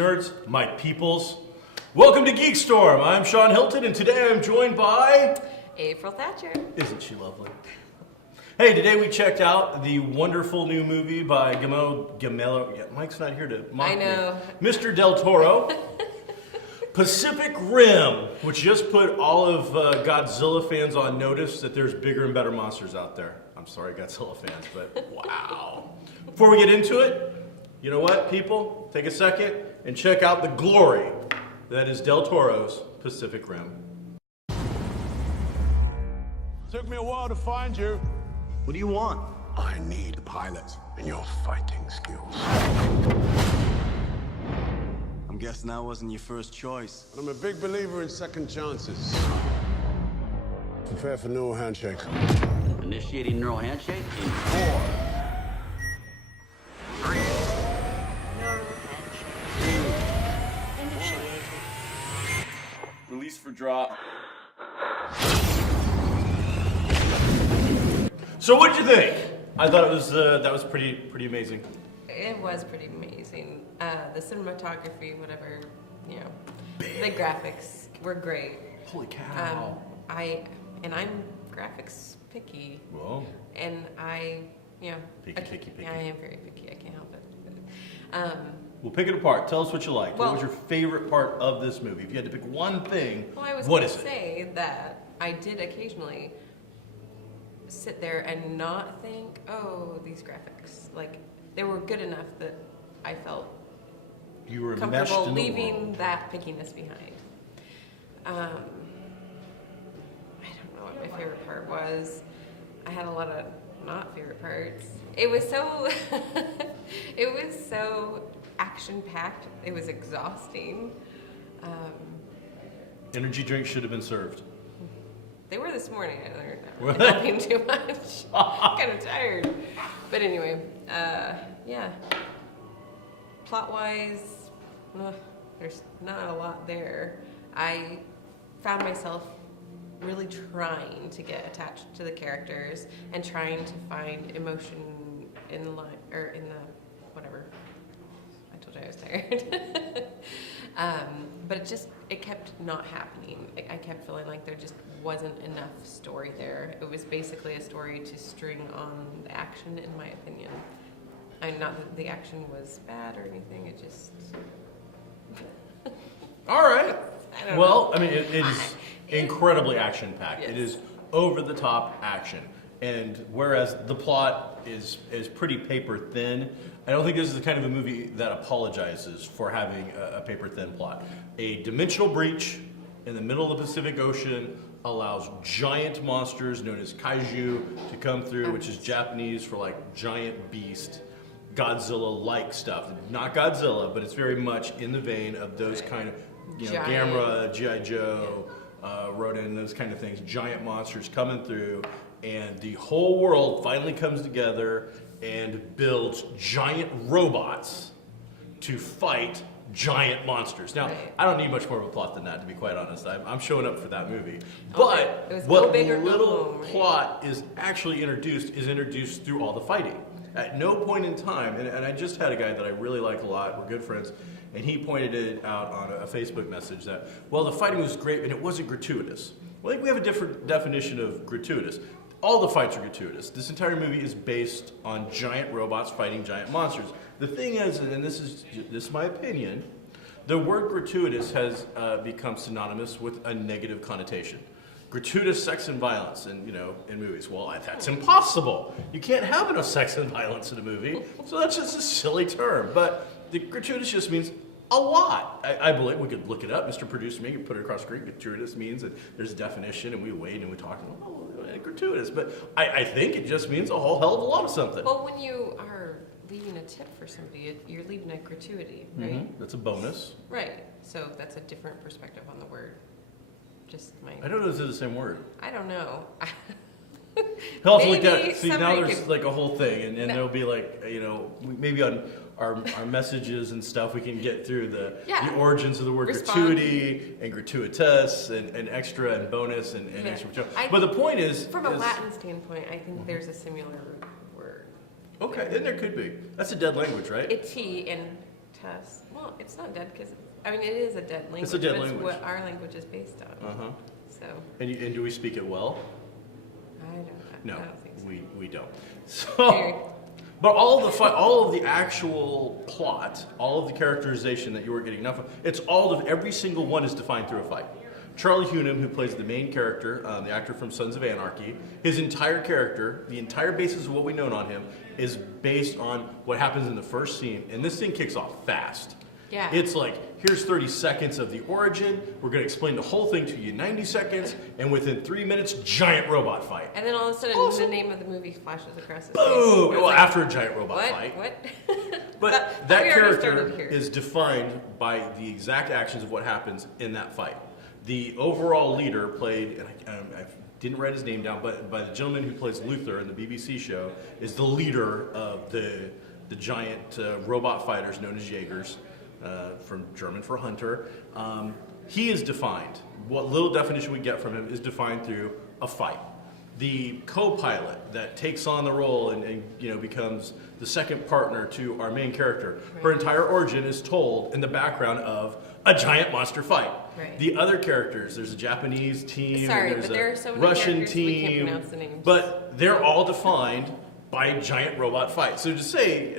nerds, my peoples. Welcome to GeekStorm. I'm Shawn Hilton, and today I'm joined by... April Thatcher. Isn't she lovely? Hey, today we checked out the wonderful new movie by Gamello. Yeah, Mike's not here to mock I know. me. Mr. Del Toro. Pacific Rim, which just put all of Godzilla fans on notice that there's bigger and better monsters out there. I'm sorry, Godzilla fans, but wow. Before we get into it, you know what, people? Take a second and check out the glory that is Del Toro's Pacific Rim. Took me a while to find you. What do you want? I need a pilot and your fighting skills. I'm guessing that wasn't your first choice. I'm a big believer in second chances. Prepare for neural handshake. Initiating neural handshake in 4, 3. Release for drop. So what'd you think? I thought it was that was pretty amazing. It was pretty amazing. The cinematography, whatever, you know, the graphics were great. Holy cow! I'm graphics picky. Whoa. And you know, Picky. Yeah, I am very picky. I can't help it. We'll pick it apart. Tell us what you liked. Well, what was your favorite part of this movie? If you had to pick one thing, Well, I was what going is to it? say that I did occasionally sit there and not think, oh, these graphics, like, they were good enough that I felt You were meshed comfortable in the leaving world. that pickiness behind. I don't know what my favorite part was. I had a lot of not favorite parts. It was so, it was so action-packed. It was exhausting. Energy drinks should have been served. They were this morning. I learned that. Were I'm they? not being too much. I'm kind of tired. But anyway, yeah. Plot-wise, there's not a lot there. I found myself really trying to get attached to the characters and trying to find emotion in the whatever. I told you I was tired. But it kept not happening. I kept feeling like there just wasn't enough story there. It was basically a story to string on the action, in my opinion. Not that the action was bad or anything, it just... All right. I don't Well, know. I mean, it is incredibly action-packed. Yes. It is over-the-top action. And whereas the plot is pretty paper-thin, I don't think this is the kind of a movie that apologizes for having a paper-thin plot. A dimensional breach in the middle of the Pacific Ocean allows giant monsters known as kaiju to come through, which is Japanese for like giant beast, Godzilla-like stuff. Not Godzilla, but it's very much in the vein of those kind of, Giant. Gamera, G.I. Joe, Rodan, those kind of things. Giant monsters coming through, and the whole world finally comes together and builds giant robots to fight giant monsters. Now, Right. I don't need much more of a plot than that, to be quite honest. I'm showing up for that movie. Okay. But It was what go big or go little home, right? plot is actually introduced through all the fighting. At no point in time, and I just had a guy that I really like a lot, we're good friends, and he pointed it out on a Facebook message that, well, the fighting was great and it wasn't gratuitous. Well, I think we have a different definition of gratuitous. All the fights are gratuitous. This entire movie is based on giant robots fighting giant monsters. The thing is, and this is my opinion, the word gratuitous has become synonymous with a negative connotation. Gratuitous sex and violence in movies. Well, that's impossible. You can't have enough sex and violence in a movie, so that's just a silly term. But the gratuitous just means a lot. I believe we could look it up. Mr. Producer, me, could put it across the screen. Gratuitous means that there's a definition, and we wait and we talk. Gratuitous, but I think it just means a whole hell of a lot of something. Well, when you are leaving a tip for somebody, you're leaving a gratuity, right? Mhm. That's a bonus. Right. So that's a different perspective on the word. Just my... I don't know if it's the same word. I don't know. He'll also look Maybe at, see, now somebody there's could- like a whole thing, and No. there'll be like, maybe on our messages and stuff, we can get through the origins of the word Respond. gratuity and gratuitous and extra and bonus and Yeah. extra. I- But the point is... From a Latin standpoint, I think there's a similar word. Okay, and there could be. That's a dead language, right? Iti and Tusk. Well, it's not dead because I mean it is a dead language. It's a dead but language. It's what our language is based on. So And do we speak it well? I don't. No, I don't think so. we don't. Very- So, but all of the actual plot, all of the characterization that you were getting enough of, it's all of every single one is defined through a fight. Charlie Hunnam, who plays the main character, the actor from Sons of Anarchy, his entire character, the entire basis of what we know on him, is based on what happens in the first scene, and this thing kicks off fast. Yeah. It's like, here's 30 seconds of the origin, we're going to explain the whole thing to you in 90 seconds, and within 3 minutes, giant robot fight. And then all of a sudden, Awesome. the name of the movie flashes across his face. Boom! I was Well, like, after a giant robot what? fight. What? But But that we already started character here. is defined by the exact actions of what happens in that fight. The overall leader played, and I didn't write his name down, but by the gentleman who plays Luther in the BBC show, is the leader of the giant robot fighters known as Jaegers, from German for hunter. He is defined. What little definition we get from him is defined through a fight. The co-pilot that takes on the role and becomes the second partner to our main character, her entire origin is told in the background of a giant monster fight. Right. The other characters, there's a Japanese team, Sorry, and there's but there a are so many Russian characters we can't team, pronounce the names. but they're all defined by giant robot fights. So to say,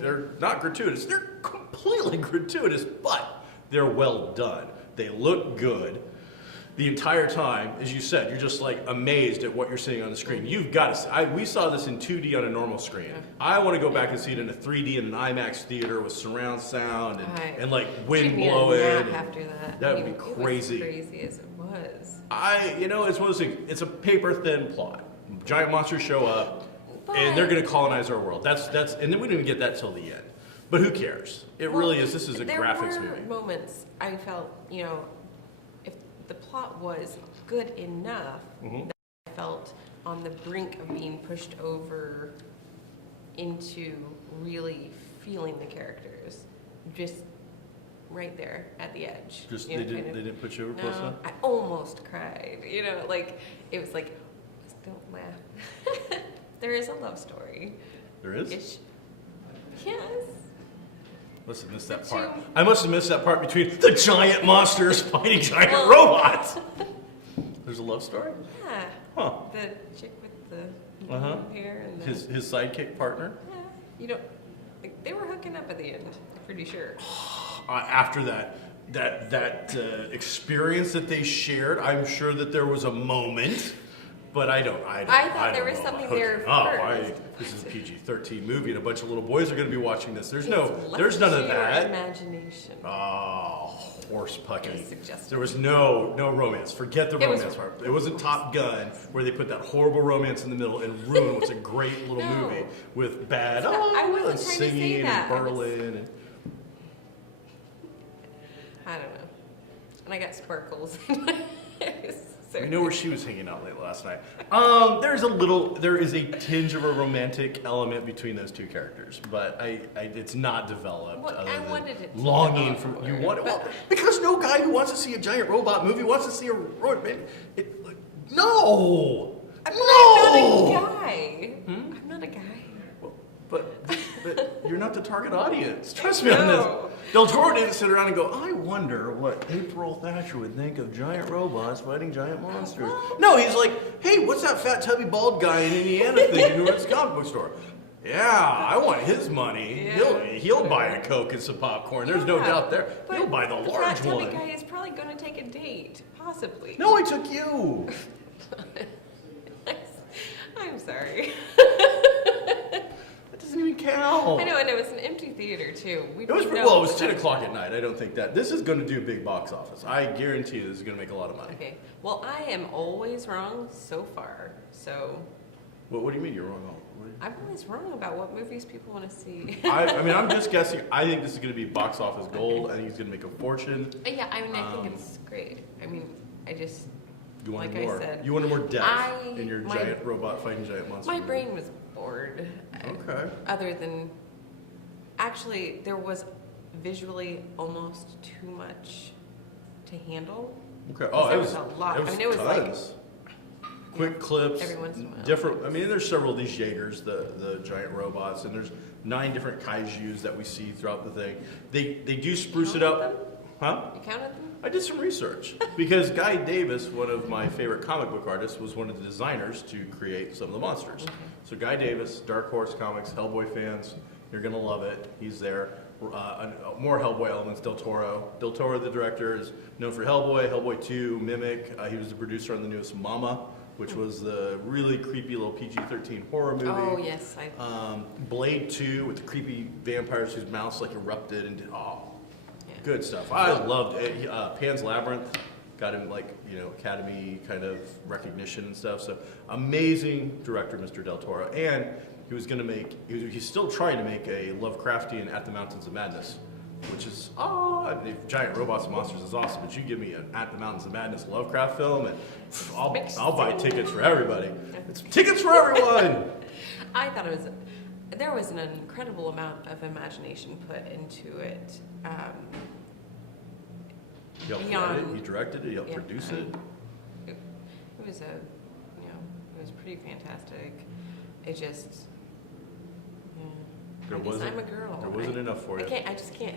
they're not gratuitous. They're completely gratuitous, but they're well done. They look good. The entire time, as you said, you're just like amazed at what you're seeing on the screen. You've got to. We saw this in 2D on a normal screen. I want to go back and see it in a 3D in an IMAX theater with surround sound and like wind Took me a blowing. nap and after that. That I would mean, be crazy. It was crazy as it was. It's one of those things. It's a paper thin plot. Giant monsters show up, and they're going to colonize our world. That's, and then we don't even get that till the end. But who cares? It really is. This is a graphics There were movie. moments I felt, if the plot was good enough, Mm-hmm. that I felt on the brink of being pushed over into really feeling the characters, just right there at the edge. Just You they know, didn't kind of- they didn't put you over close No, enough. I almost cried. Like it was like, just don't laugh. There is a love story. There is. Ish. Yes. Must have missed that But part. you- I must have missed that part between the giant monsters fighting giant Well- robots. There's a love story. Yeah. Huh. The chick with the Uh-huh. hair and the, His sidekick partner. yeah, they were hooking up at the end. I'm pretty sure. After that experience that they shared, I'm sure that there was a moment. But I thought there was something there first. This is a PG-13 movie, and a bunch of little boys are going to be watching this. There's It's none left of to your that. Imagination. Oh, horse pucky. It was suggestive. There was no romance. Forget the It was- romance part. It wasn't Top Gun where they put that horrible romance in the middle and ruined what's a great little No. movie with bad I wasn't and trying to say singing that. and Berlin. And I don't know. And I got sparkles in my eyes. I know where she was hanging out late last night. There is a tinge of a romantic element between those two characters, but it's not developed. Well, other I than wanted it to longing develop for more, you want but- because no guy who wants to see a giant robot movie wants to see a robot. No, I'm no. not a guy. I'm not a guy. But you're not the target audience. Trust me on this. No. Del Toro didn't sit around and go, I wonder what April Thatcher would think of giant robots fighting giant monsters. No, he's like, hey, what's that fat, tubby, bald guy in Indiana thinking who runs the comic book store? Yeah, I want his money. Yeah. He'll buy a Coke and some popcorn. There's no Yeah, doubt there. but He'll buy the large fat tubby one. guy is probably going to take a date, possibly. No, I took you. I'm sorry. That doesn't even count. I know, and it was an empty theater too. It was 10 o'clock at night. I don't think that. This is going to do big box office. I guarantee you this is going to make a lot of money. Okay. Well, I am always wrong so far. So What do you mean you're wrong? I'm always wrong about what movies people want to see. I mean, I'm just guessing. I think this is going to be box office gold. I think he's going to make a fortune. Yeah, I mean, I think it's great. I mean, I just You wanted like more. I said, You wanted more depth in your my- giant robot fighting giant monster. my movie. brain was bored. Okay. Other than, actually, there was visually almost too much to handle. Okay. Oh, There it was a lot. It was I mean, it was like- tons. Quick clips. every once in a while. Different. I mean, there's several of these Jaegers, the giant robots, and there's 9 different kaijus that we see throughout the thing. They do spruce it up. Huh? You counted them? I did some research because Guy Davis, one of my favorite comic book artists, was one of the designers to create some of the monsters. Okay. So Guy Davis, Dark Horse Comics, Hellboy fans, you're gonna love it. He's there. More Hellboy elements. Del Toro. Del Toro, the director, is known for Hellboy, Hellboy 2, Mimic. He was the producer on the newest Mama, which was the really creepy little PG-13 horror movie. Oh, yes. Blade 2 with the creepy vampires whose mouths like erupted and did, Yeah. good stuff. I loved it. Pan's Labyrinth got him Academy kind of recognition and stuff. So amazing director, Mr. Del Toro. And he was going to make, he's still trying to make a Lovecraftian At the Mountains of Madness, which is, giant robots and monsters is awesome, but you give me an At the Mountains of Madness Lovecraft film and I'll buy tickets for everybody. It's tickets for everyone! I thought there was an incredible amount of imagination put into it. He helped write it, he directed it, he helped produce it. It was it was pretty fantastic. It just, There wasn't- I'm a girl. There wasn't enough for you. I just can't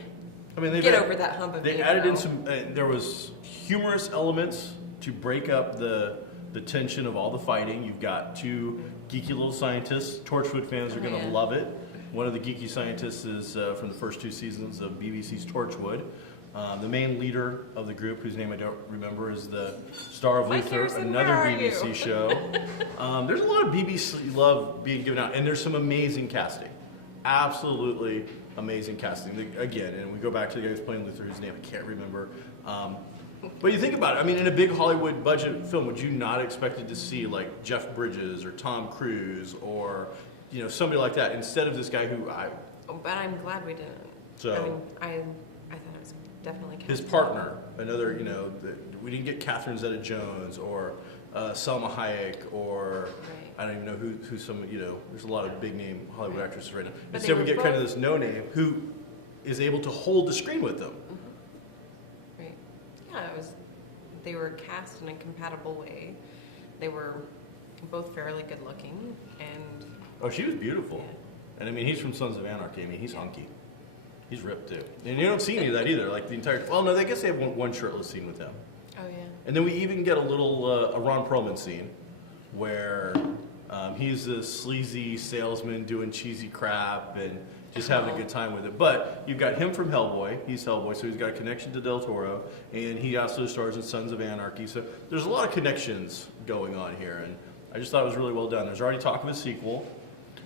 I mean, get over that hump of They being a added in girl. some. There was humorous elements to break up the tension of all the fighting. You've got 2 geeky little scientists. Torchwood fans are going to love it. One of the geeky scientists is from the first 2 seasons of BBC's Torchwood. The main leader of the group, whose name I don't remember, is the star of Mike Luther, Harrison, another where are BBC you? show. There's a lot of BBC love being given out, and there's some amazing casting. Absolutely amazing casting. Again, and we go back to the guy who's playing Luther, whose name I can't remember. But you think about it, I mean, in a big Hollywood budget film, would you not expect to see like Jeff Bridges or Tom Cruise or somebody like that instead of this guy who But I'm glad we didn't. So- I mean, I thought it was definitely his cast partner, another, we didn't get Catherine Zeta-Jones or Salma Hayek or Right. I don't even know who some, there's a lot of big name Hollywood actresses right now. But Instead they we were get kind of both- this no name who is able to hold the screen with them. Right. Yeah, they were cast in a compatible way. They were both fairly good looking and Oh, she was beautiful. Yeah. And I mean, he's from Sons of Anarchy. I mean, he's hunky. He's ripped too. And you don't see any of that either. Like the entire, well, no, I guess they have one shirtless scene with him. oh yeah. And then we even get a little a Ron Perlman scene where he's a sleazy salesman doing cheesy crap and just having a good time with it. But you've got him from Hellboy. He's Hellboy, so he's got a connection to Del Toro. And he also stars in Sons of Anarchy. So there's a lot of connections going on here. And I just thought it was really well done. There's already talk of a sequel.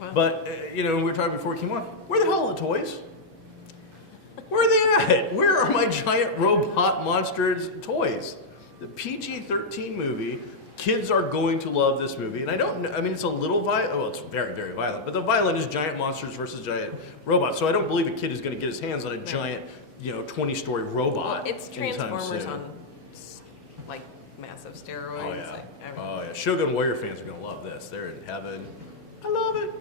Wow. But, we were talking before we came on, where the hell are the toys? Where are they at? Where are my giant robot monsters toys? The PG-13 movie, kids are going to love this movie. And I don't know, I mean, it's a little violent. Well, it's very, very violent. But the violent is giant monsters versus giant robots. So I don't believe a kid is going to get his hands on a giant, 20-story robot. It's anytime Transformers soon. on like massive steroids. Oh, yeah. Like, Oh, yeah. Shogun Warrior fans are going to love this. They're in heaven. I love it.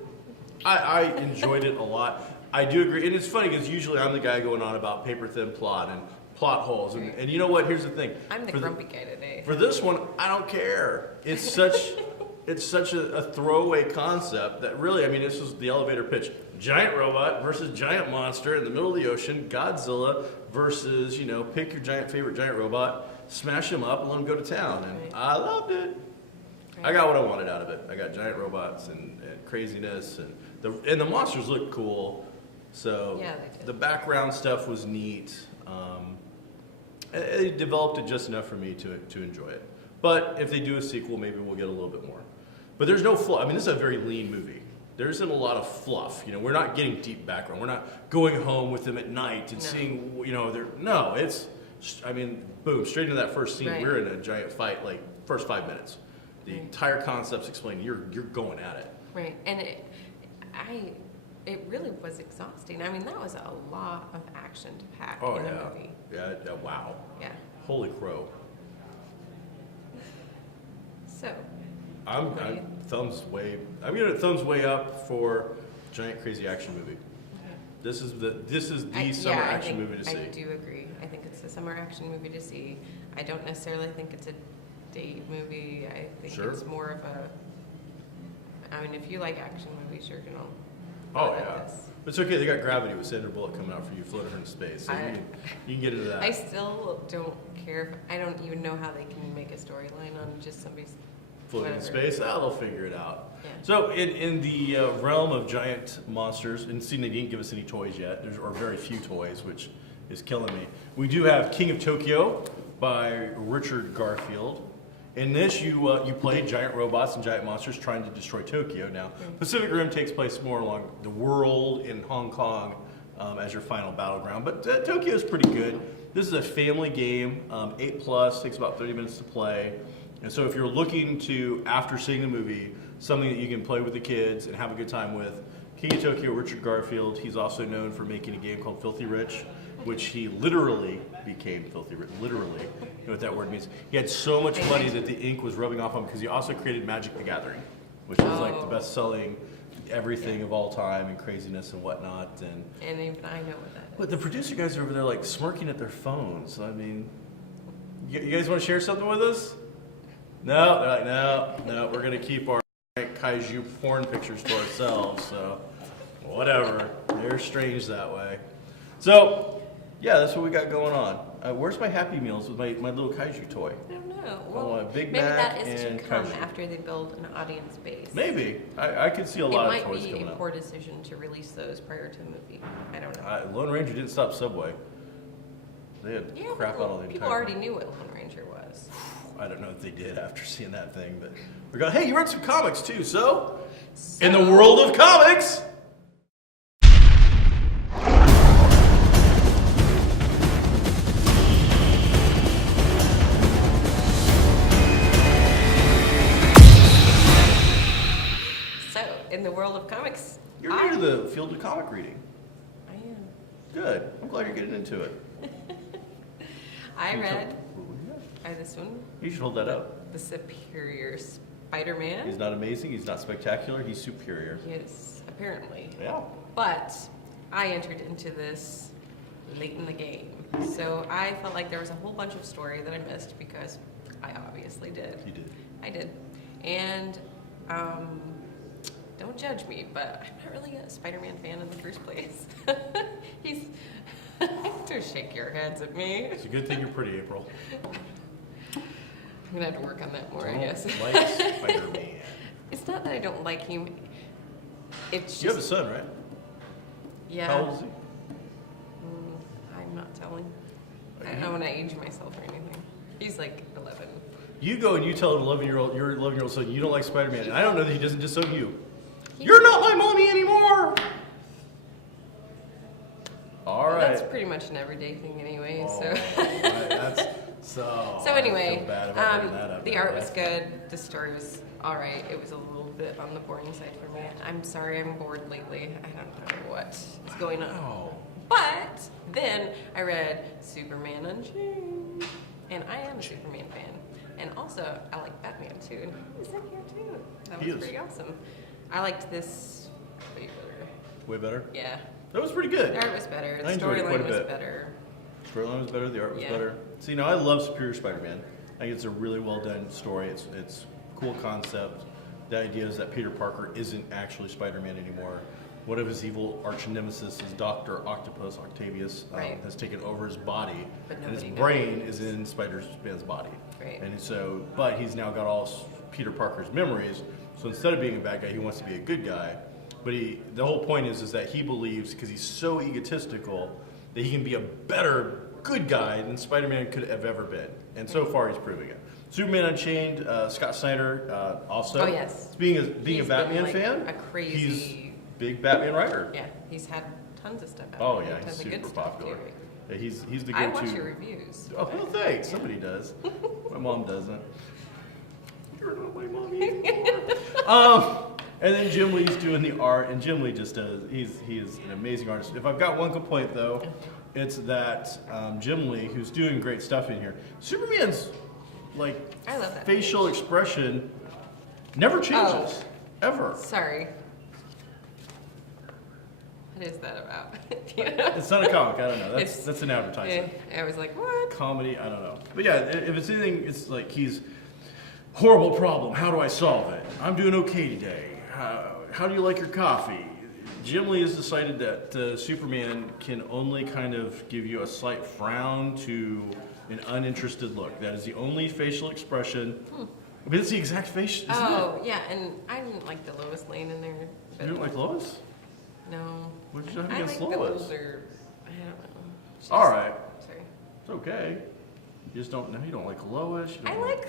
I enjoyed it a lot. I do agree. And it's funny because usually I'm the guy going on about paper-thin plot and plot holes. And you know what? Here's the thing. I'm the For grumpy guy today. For this one, I don't care. It's such a throwaway concept that really, I mean, this was the elevator pitch. Giant robot versus giant monster in the middle of the ocean. Godzilla versus, pick your favorite giant robot, smash them up, and let them go to town. And Right. I loved it. I got what I wanted out of it. I got giant robots and craziness, and the monsters looked cool. So Yeah, they did. the background stuff was neat. It developed it just enough for me to enjoy it. But if they do a sequel, maybe we'll get a little bit more. But there's no fluff. I mean, this is a very lean movie. There isn't a lot of fluff. We're not getting deep background. We're not going home with them at night and No. seeing, it's, I mean, boom, straight into that first scene. Right. We're in a giant fight, like, first 5 minutes. The Right. entire concept's explained. You're going at it. Right, and it really was exhausting. I mean, that was a lot of action to pack Oh, in yeah. a movie. Yeah, wow. Yeah. Holy crow. So, I'm Right. I'm giving it thumbs way up for giant crazy action movie. This is the summer action movie to see. I do agree. I think it's a summer action movie to see. I don't necessarily think it's a date movie. I think Sure. it's more of a. I mean, if you like action movies, you're gonna. Oh love yeah, this. But it's okay, they got Gravity with Sandra Bullock coming out for you, floating her into space. So you can get into that. I still don't care. I don't even know how they can make a storyline on just somebody's Floating in whatever. space, they'll figure it out. Yeah. So in the realm of giant monsters, and see, they didn't give us any toys yet, or very few toys, which is killing me. We do have King of Tokyo by Richard Garfield. In this, you play giant robots and giant monsters trying to destroy Tokyo. Now, Pacific Rim takes place more along the world in Hong Kong as your final battleground, but Tokyo is pretty good. This is a family game, 8+, takes about 30 minutes to play. And so if you're looking to, after seeing the movie, something that you can play with the kids and have a good time with, King of Tokyo, Richard Garfield, he's also known for making a game called Filthy Rich, which he literally became filthy rich. Literally, you know what that word means. He had so much money that the ink was rubbing off him because he also created Magic the Gathering, which was like the best-selling everything of all time and craziness and whatnot. And even I know what that is. But the producer guys are over there like smirking at their phones. I mean, you guys want to share something with us? No, they're like, no, we're gonna keep our kaiju porn pictures to ourselves. So, whatever. They're strange that way. So, yeah, that's what we got going on. Where's my Happy Meals with my little kaiju toy? I don't know. I want a Big maybe Mac that is to and come kaiju. after they build an audience base. Maybe. I could see a lot of It toys might be coming a up. poor decision to release those prior to the movie. I don't know. Lone Ranger didn't stop Subway. They had Yeah, crap but out all the people entire already knew what Lone Ranger was. I don't know if they did after seeing that thing, but we're going, hey, you read some comics too, so? In the world of comics! So, in the world of comics, You're new to the field of comic reading. I am. Good. I'm glad you're getting into it. I read this one, You should hold that up. The Superior Spider-Man. He's not amazing, he's not spectacular, he's superior. He is, apparently. Yeah. But I entered into this late in the game. So I felt like there was a whole bunch of story that I missed because I obviously did. You did. I did. And don't judge me, but I'm not really a Spider-Man fan in the first place. He's... Don't shake your heads at me. It's a good thing you're pretty, April. I'm gonna have to work on that more, I guess. Like Spider-Man. It's not that I don't like him. It's just... You have a son, right? Yeah. How old is he? I'm not telling. I don't want to age myself or anything. He's like 11. You go and you tell an 11-year-old, your 11-year-old son, you don't like Spider-Man. And I don't know that he doesn't disown you. You're not my mommy anymore! All right. That's pretty much an everyday thing anyway, so. That's so. So anyway, I feel bad about bringing that up. the art was good. The story was all right. It was a little bit on the boring side for me. I'm sorry, I'm bored lately. I don't know what is going on. Oh. But then I read Superman Unchained, and I am a Superman fan. And also, I like Batman too, and he was in here too. That He was is. pretty awesome. I liked this way better. Way better? Yeah, That was pretty good. the art was better. The I enjoyed it quite a storyline was bit. better. Storyline was better, the art was Yeah. better. See, I love Superior Spider-Man. I think it's a really well done story. It's a cool concept. The idea is that Peter Parker isn't actually Spider-Man anymore. One of his evil arch nemesis, is Dr. Octopus, Octavius, Right. has taken over his body, But and his nobody brain knows. is in Spider-Man's body. Right. And so, but he's now got all Peter Parker's memories. So instead of being a bad guy, he wants to be a good guy. But the whole point is that he believes, because he's so egotistical, that he can be a better good guy than Spider-Man could have ever been. And so far, he's proving it. Superman Unchained, Scott Snyder also. Oh, yes. Being a He's Batman been, like, fan, a crazy- he's big Batman writer. Yeah, he's had tons of stuff out. Oh there, yeah, he's tons of super good stuff, popular. too. Yeah, he's the I go-to. watch your reviews. Oh, well, thanks. Somebody does. My mom doesn't. You're not my mommy anymore. And then Jim Lee's doing the art, and Jim Lee just does. He is an amazing artist. If I've got one complaint though, it's that Jim Lee, who's doing great stuff in here, Superman's like I love that facial expression never changes ever. Sorry. What is that about? It's not a comic. I don't know. It's- That's an advertisement. I was like, what? Comedy, I don't know. But yeah, if it's anything, it's like he's horrible problem. How do I solve it? I'm doing okay today. How do you like your coffee? Jim Lee has decided that Superman can only kind of give you a slight frown to an uninterested look. That is the only facial expression. But it's the exact face, isn't it? Yeah, and I didn't like the Lois Lane in there. You don't like Lois? No. What did you have I against like Lois? the older, I don't know. She's- All right. Sorry. It's okay. You just don't know. You don't like Lois. You don't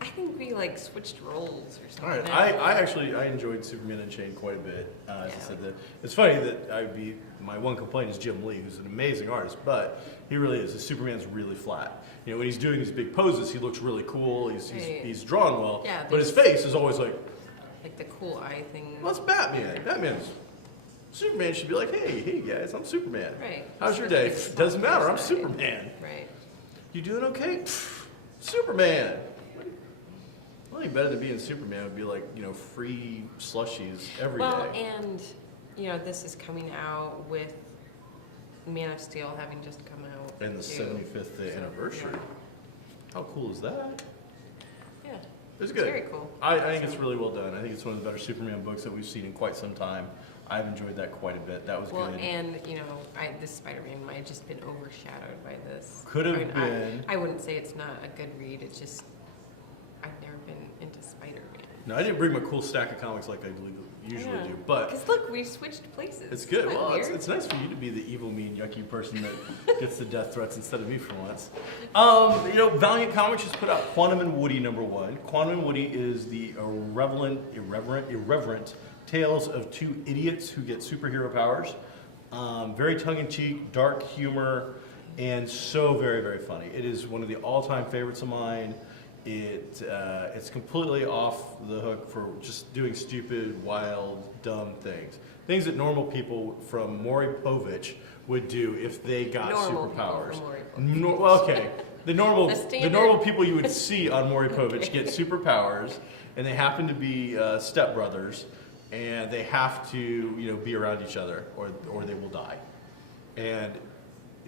I think we like switched roles or something. All right. I enjoyed Superman Unchained quite a bit. As I said, it's funny that my one complaint is Jim Lee, who's an amazing artist, but he really is. His Superman's really flat. You know, when he's doing these big poses, he looks really cool. He's drawn well. Yeah, but his face is always like the cool eye thing. well, it's Batman. Superman should be like, hey guys, I'm Superman. Right. How's your day? Doesn't matter. I'm Superman. Right. You doing okay? Superman. Well, better than being Superman would be like, free slushies every day. Well, and, this is coming out with Man of Steel having just come out. And the too. 75th anniversary. How cool is that? Yeah. It's good. Very cool. I think it's really well done. I think it's one of the better Superman books that we've seen in quite some time. I've enjoyed that quite a bit. That was Well, good. and, this Spider-Man might have just been overshadowed by this. Could have been. I wouldn't say it's not a good read. It's just, I've never been into Spider-Man. No, I didn't bring my cool stack of comics like I usually do, but Because look, we switched places. it's good. Isn't that Well, weird? it's nice for you to be the evil, mean, yucky person that gets the death threats instead of me for once. Valiant Comics just put out Quantum and Woody #1. Quantum and Woody is the irreverent tales of two idiots who get superhero powers. Very tongue-in-cheek, dark humor, and so very, very funny. It is one of the all-time favorites of mine. It's completely off the hook for just doing stupid, wild, dumb things. Things that normal people from Maury Povich would do if they got Normal superpowers. people from Maury Povich. Well, okay. The normal standard. people you would see on Maury Povich get superpowers, and they happen to be stepbrothers, and they have to be around each other, or they will die. And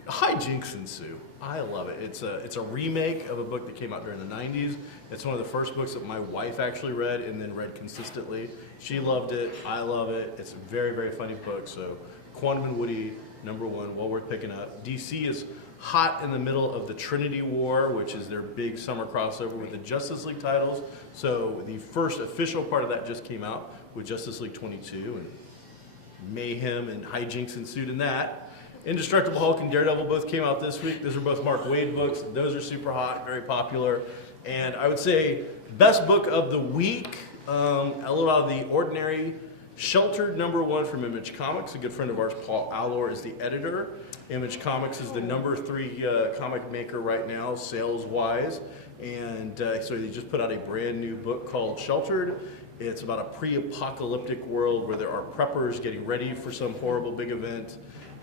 hijinks ensue. I love it. It's a remake of a book that came out during the 90s. It's one of the first books that my wife actually read and then read consistently. She loved it. I love it. It's a very, very funny book. So Quantum and Woody, #1, well worth picking up. DC is hot in the middle of the Trinity War, which is their big summer crossover with the Justice League titles. So the first official part of that just came out with Justice League 22, and mayhem and hijinks ensued in that. Indestructible Hulk and Daredevil both came out this week. Those are both Mark Waid books. Those are super hot, very popular. And I would say best book of the week, a little out of the ordinary, Sheltered #1 from Image Comics. A good friend of ours, Paul Allor, is the editor. Image Comics is the #3 comic maker right now, sales-wise. And so they just put out a brand new book called Sheltered. It's about a pre-apocalyptic world where there are preppers getting ready for some horrible big event.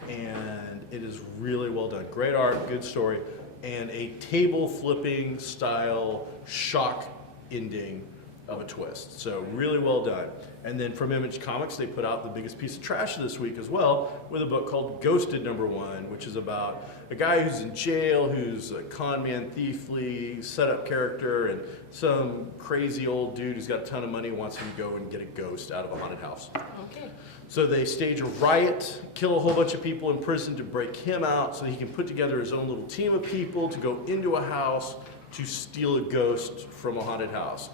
And it is really well done. Great art, good story, and a table flipping style shock ending of a twist. So really well done. And then from Image Comics, they put out the biggest piece of trash this week as well with a book called Ghosted #1, which is about a guy who's in jail, who's a con man, thiefly, setup character, and some crazy old dude who's got a ton of money wants him to go and get a ghost out of a haunted house. Okay. So they stage a riot, kill a whole bunch of people in prison to break him out so he can put together his own little team of people to go into a house to steal a ghost from a haunted house.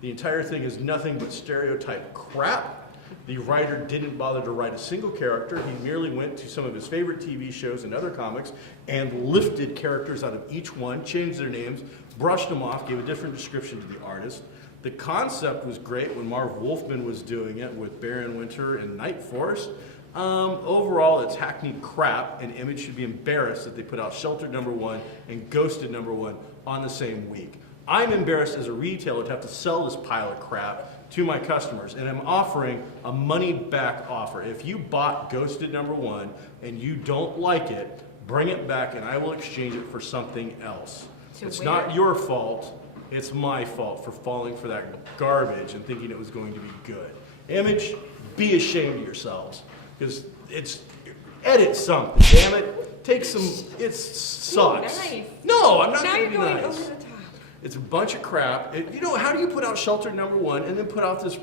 The entire thing is nothing but stereotype crap. The writer didn't bother to write a single character. He merely went to some of his favorite TV shows and other comics and lifted characters out of each one, changed their names, brushed them off, gave a different description to the artist. The concept was great when Marv Wolfman was doing it with Baron Winter and Night Force. Overall, it's hackneyed crap, and Image should be embarrassed that they put out Sheltered #1 and Ghosted #1 on the same week. I'm embarrassed as a retailer to have to sell this pile of crap to my customers, and I'm offering a money-back offer. If you bought Ghosted #1 and you don't like it, bring it back, and I will exchange it for something else. It's not your fault. It's my fault for falling for that garbage and thinking it was going to be good. Image, be ashamed of yourselves, because edit something, damn it. Take some, it sucks. Nice. No, I'm not Now going you're to be going nice. over the top. It's a bunch of crap. How do you put out Sheltered #1 and then put out this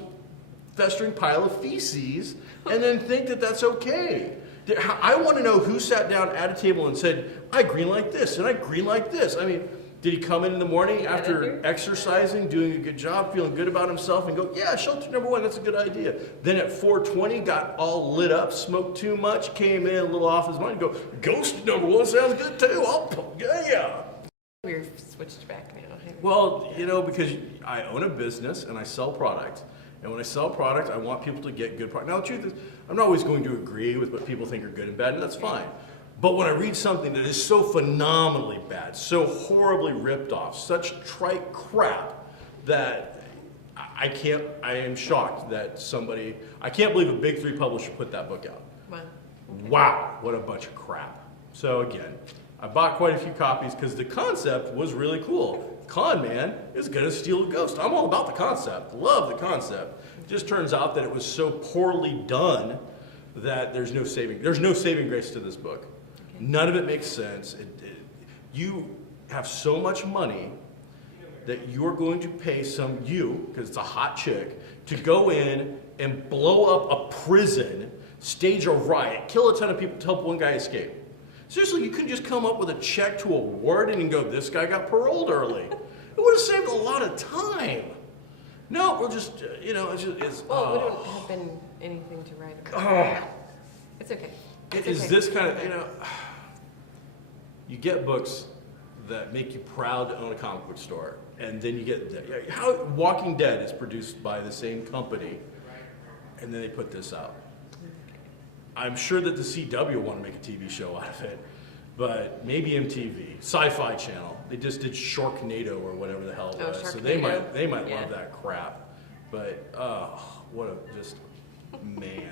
festering pile of feces and then think that that's okay. I want to know who sat down at a table and said, I green like this and I green like this. I mean, did he come in the morning after exercising, doing a good job, feeling good about himself and go, yeah, shelter number 1, that's a good idea. Then at 4:20, got all lit up, smoked too much, came in a little off his mind, go, ghost number 1 sounds good too. Yeah. We're switched back now. Well, you know, because I own a business and I sell product. And when I sell product, I want people to get good product. Now, the truth is, I'm not always going to agree with what people think are good and bad, and that's fine. But when I read something that is so phenomenally bad, so horribly ripped off, such trite crap, that I am shocked that somebody, I can't believe a big 3 publisher put that book out. Wow. Wow, what a bunch of crap. So again, I bought quite a few copies because the concept was really cool. Con man is gonna steal a ghost. I'm all about the concept, love the concept. It just turns out that it was so poorly done that there's no saving grace to this book. Okay. None of it makes sense. You have so much money that you're going to pay because it's a hot chick, to go in and blow up a prison, stage a riot, kill a ton of people to help one guy escape. Seriously, you couldn't just come up with a check to a warden and go, this guy got paroled early. It would have saved a lot of time. No, we'll just, it's. Well, we don't have been anything to write about. It's okay. It's this kind of, you get books that make you proud to own a comic book store, and then you get, how Walking Dead is produced by the same company, and then they put this out. I'm sure that the CW will want to make a TV show out of it, but maybe MTV, Sci-Fi Channel, they just did Sharknado or whatever the hell it was, so they might love that crap. But man.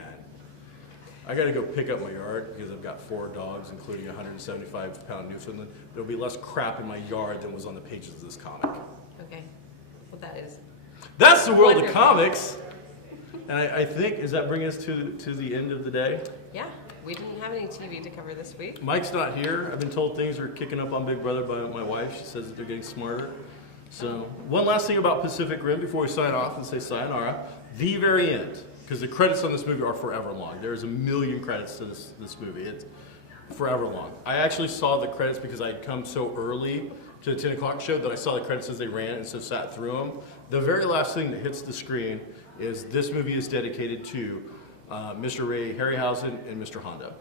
I got to go pick up my yard because I've got 4 dogs, including a 175-pound Newfoundland. There'll be less crap in my yard than was on the pages of this comic. Okay, well that's the world wonderful. of comics. And I think, does that bring us to the end of the day? Yeah, we didn't have any TV to cover this week. Mike's not here. I've been told things are kicking up on Big Brother by my wife. She says that they're getting smarter. So, one last thing about Pacific Rim before we sign off and say sayonara. The very end, because the credits on this movie are forever long. There's 1 million credits to this movie. It's forever long. I actually saw the credits because I'd come so early to the 10 o'clock show that I saw the credits as they ran and so sat through them. The very last thing that hits the screen is this movie is dedicated to Mr. Ray Harryhausen and Mr. Honda.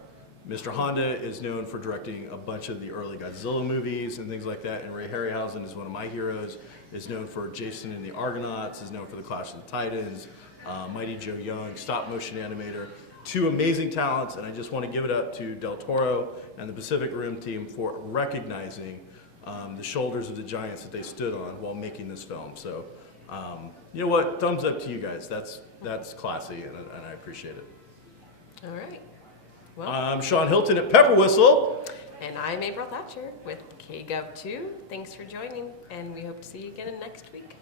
Mr. Honda is known for directing a bunch of the early Godzilla movies and things like that, and Ray Harryhausen is one of my heroes, is known for Jason and the Argonauts, is known for the Clash of the Titans, Mighty Joe Young, stop motion animator. 2 amazing talents, and I just want to give it up to Del Toro and the Pacific Rim team for recognizing the shoulders of the giants that they stood on while making this film. So, you know what? Thumbs up to you guys. That's classy, and I appreciate it. All right. Well, I'm Shawn Hilton at Pepper Whistle. and I'm April Thatcher with KGov2. Thanks for joining, and we hope to see you again next week.